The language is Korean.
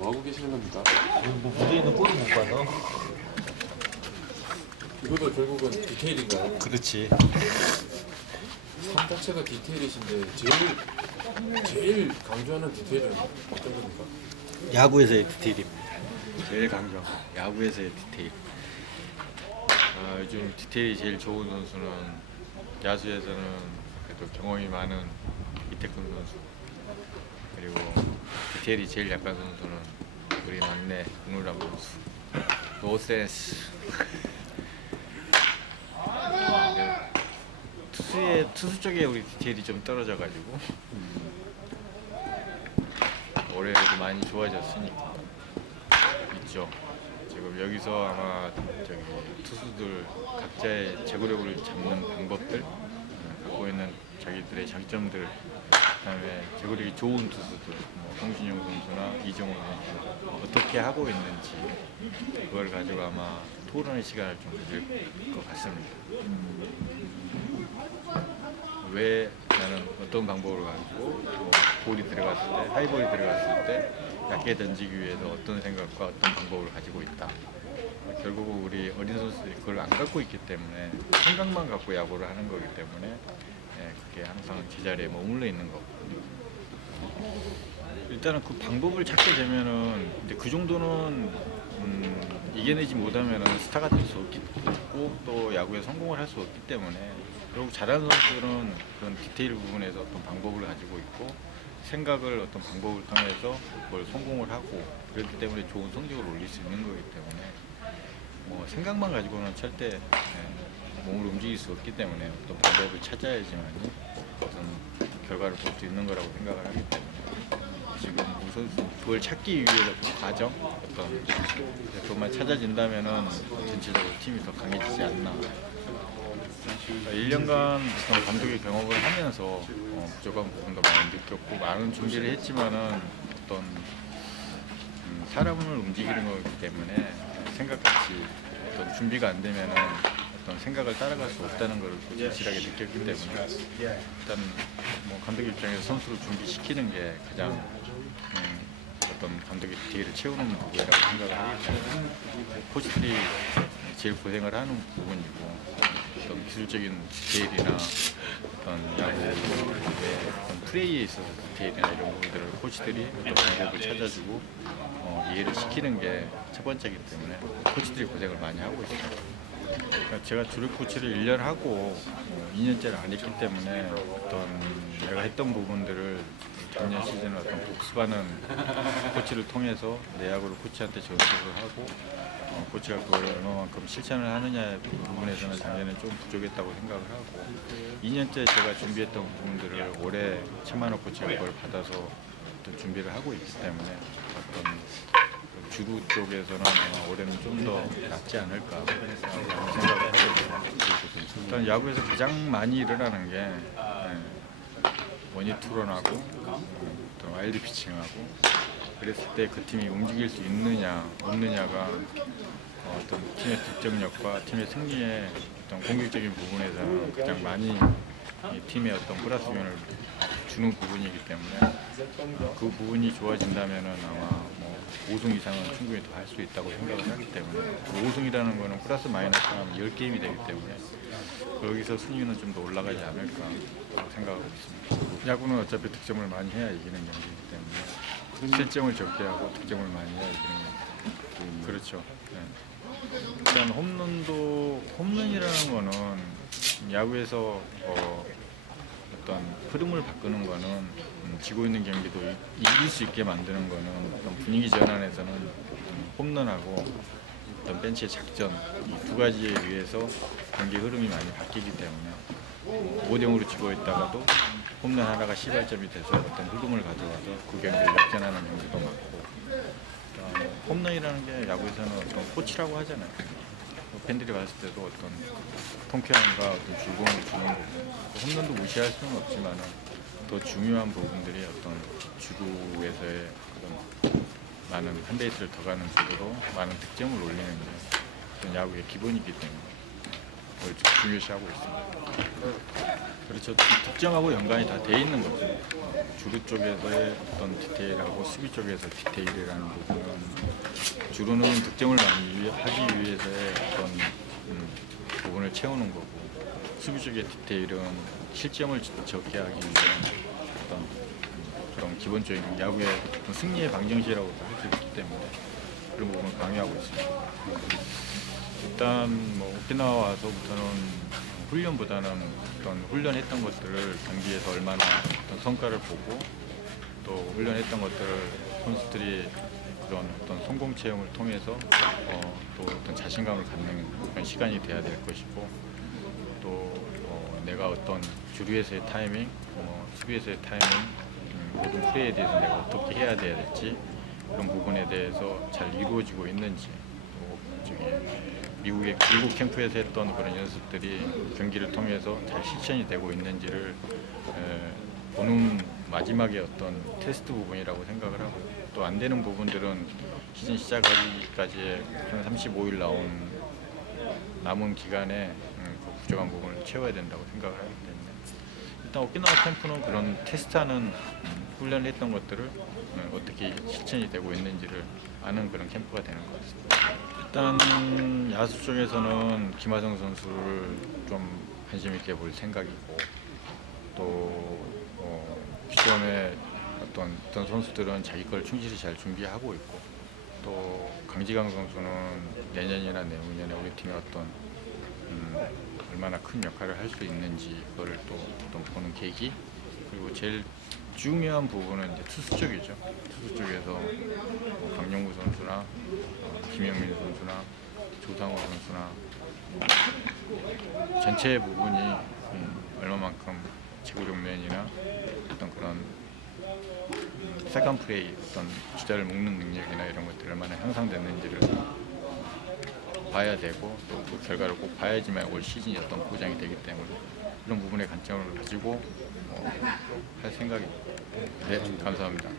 뭐 하고 계시는 겁니까? 뭐 무대 있는 꼴을 못 봐서. 이것도 결국은 디테일인가요? 그렇지. 삶 자체가 디테일이신데 제일 제일 강조하는 디테일은 어떤 겁니까? 야구에서의 디테일입니다. 제일 강조. 야구에서의 디테일. 아, 요즘 디테일이 제일 좋은 선수는 야수에서는 그래도 경험이 많은 이태근 선수 그리고 디테일이 제일 약한 선수는 우리 막내 은우람 선수. 노센스. 네, 투수의 투수 쪽에 우리 디테일이 좀 떨어져가지고. 올해도 많이 좋아졌으니까. 있죠. 지금 여기서 아마 저기 투수들 각자의 제구력을 잡는 방법들 어, 갖고 있는 자기들의 장점들 그다음에 제구력이 좋은 투수들 뭐 홍진영 선수나 이정호 선수 어떻게 하고 있는지 그걸 가지고 아마 토론의 시간을 좀 가질 것 같습니다. 왜 나는 어떤 방법을 가지고 뭐 볼이 들어갔을 때 하이볼이 들어갔을 때 얇게 던지기 위해서 어떤 생각과 어떤 방법을 가지고 있다. 결국 우리 어린 선수들이 그걸 안 갖고 있기 때문에 생각만 갖고 야구를 하는 거기 때문에 예, 그게 항상 제자리에 머물러 있는 거거든요. 일단은 그 방법을 찾게 되면은 근데 그 정도는 음, 이겨내지 못하면은 스타가 될 수 없고 또 야구에 성공을 할 수 없기 때문에 결국 잘하는 선수들은 그런 디테일 부분에서 어떤 방법을 가지고 있고 생각을 어떤 방법을 통해서 그걸 성공을 하고 그렇기 때문에 좋은 성적을 올릴 수 있는 거기 때문에 뭐 생각만 가지고는 절대 예, 몸을 움직일 수 없기 때문에 어떤 방법을 찾아야지만 어떤 결과를 볼 수 있는 거라고 생각을 하기 때문에 지금 우선 그걸 찾기 위해서 그 과정 어떤 그것만 찾아진다면은 전체적으로 팀이 더 강해지지 않나. 1년간 어떤 감독의 경험을 하면서 어, 부족한 부분도 많이 느꼈고 많은 준비를 했지만은 어떤 음, 사람을 움직이는 거기 때문에 생각같이 어떤 준비가 안 되면은 어떤 생각을 따라갈 수 없다는 걸 진실하게 느꼈기 때문에 일단 뭐 감독 입장에서 선수를 준비시키는 게 가장 음, 어떤 감독의 뒤를 채우는 부분이라고 생각을 하기 때문에 코치들이 제일 고생을 하는 부분이고 어떤 기술적인 디테일이나 어떤 야구의 어떤 플레이에 있어서 디테일이나 이런 부분들을 코치들이 어떤 방법을 찾아주고 어, 이해를 시키는 게 첫 번째이기 때문에 코치들이 고생을 많이 하고 있습니다. 그러니까 제가 주력 코치를 1년 하고 어, 2년째를 안 했기 때문에 어떤 내가 했던 부분들을 작년 시즌에 어떤 복습하는 코치를 통해서 내 야구를 코치한테 전수를 하고 어, 코치가 그걸 얼마만큼 실천을 하느냐 부분에서는 작년에 좀 부족했다고 생각을 하고 2년째 제가 준비했던 부분들을 올해 최만호 코치가 그걸 받아서 어떤 준비를 하고 있기 때문에 어떤 그 주루 쪽에서는 올해는 좀 더 낫지 않을까 생각을 됩니다. 일단 야구에서 가장 많이 일어나는 게 예, 원히투런하고 음, 또 와일드 피칭하고 그랬을 때 그 팀이 움직일 수 있느냐 없느냐가 어, 어떤 팀의 득점력과 팀의 승리에 어떤 공격적인 부분에서는 가장 많이 이 팀의 어떤 플러스 면을 주는 부분이기 때문에 어, 그 부분이 좋아진다면은 아마 뭐 5승 이상은 충분히 더 할 수 있다고 생각을 하기 때문에 그 5승이라는 거는 플러스 마이너스 하면 10게임이 되기 때문에 거기서 순위는 좀 더 올라가지 않을까 생각하고 있습니다. 야구는 어차피 득점을 많이 해야 이기는 경기이기 때문에 실점을 적게 하고 득점을 많이 해야 이기는 경기. 그렇죠. 네. 일단 홈런도 홈런이라는 거는 야구에서 어, 어떤 흐름을 바꾸는 거는 음, 지고 있는 경기도 이- 이길 수 있게 만드는 거는 어떤 분위기 전환에서는 음, 홈런하고 어떤 벤치의 작전 이 두 가지에 의해서 경기 흐름이 많이 바뀌기 때문에 5대 0으로 지고 있다가도 홈런 하나가 시발점이 돼서 어떤 흐름을 가져와서 그 경기를 역전하는 경기도 많고 홈런이라는 게 야구에서는 어떤 꽃이라고 하잖아요. 뭐 팬들이 봤을 때도 어떤 통쾌함과 어떤 즐거움을 주는 거고 홈런도 무시할 수는 없지만 더 중요한 부분들이 어떤 주루에서의 그런 많은 한 베이스를 더 가는 주루로 많은 득점을 올리는 게 야구의 기본이기 때문에 그걸 좀 중요시하고 있습니다. 그렇죠. 득점하고 연관이 다 돼 있는 거죠. 주루 쪽에서의 어떤 디테일하고 수비 쪽에서 디테일이라는 부분은 주루는 득점을 많이 위- 하기 위해서의 어떤 음, 부분을 채우는 거고 수비 쪽의 디테일은 실점을 적- 적게 하기 위한 어떤 음, 그런 기본적인 야구의 승리의 방정식이라고 할 수 있기 때문에 그런 부분을 강요하고 있습니다. 일단 뭐 오키나와 와서부터는 훈련보다는 어떤 훈련했던 것들을 경기에서 얼마나 어떤 성과를 보고 또 훈련했던 것들을 선수들이 그런 어떤 성공 체험을 통해서 어, 또 어떤 자신감을 갖는 그런 시간이 돼야 될 것이고 또 어, 내가 어떤 주류에서의 타이밍, 어, 수비에서의 타이밍, 음, 모든 플레이에 대해서 내가 어떻게 해야 돼야 될지 그런 부분에 대해서 잘 이루어지고 있는지 또 저기 미국의 미국 캠프에서 했던 그런 연습들이 경기를 통해서 잘 실천이 되고 있는지를 에, 보는 마지막에 어떤 테스트 부분이라고 생각을 하고 또 안 되는 부분들은 시즌 시작하기까지 한 35일 나온 남은 기간에 음, 그 부족한 부분을 채워야 된다고 생각을 하기 때문에 일단 오키나와 캠프는 그런 테스트하는 음, 훈련을 했던 것들을 음, 어떻게 실천이 되고 있는지를 아는 그런 캠프가 되는 것 같습니다. 일단 야수 쪽에서는 김하성 선수를 좀 관심 있게 볼 생각이고 또 어, 기존에 어떤 어떤 선수들은 자기 걸 충실히 잘 준비하고 있고 또 강지강 선수는 내년이나 내후년에 우리 팀의 어떤 음, 얼마나 큰 역할을 할 수 있는지 그거를 또 어떤 보는 계기 그리고 제일 중요한 부분은 이제 투수 쪽이죠. 투수 쪽에서 뭐 강영구 선수나 어, 김영민 선수나 조상호 선수나 뭐 전체 부분이 음, 얼마만큼 제구력 면이나 어떤 그런 음, 세컨 플레이 어떤 주자를 묶는 능력이나 이런 것들 얼마나 향상됐는지를 봐야 되고 또 그 결과를 꼭 봐야지만 올 시즌이 어떤 보장이 되기 때문에 그런 부분의 관점을 가지고 어, 할 생각입니다. 네, 감사합니다.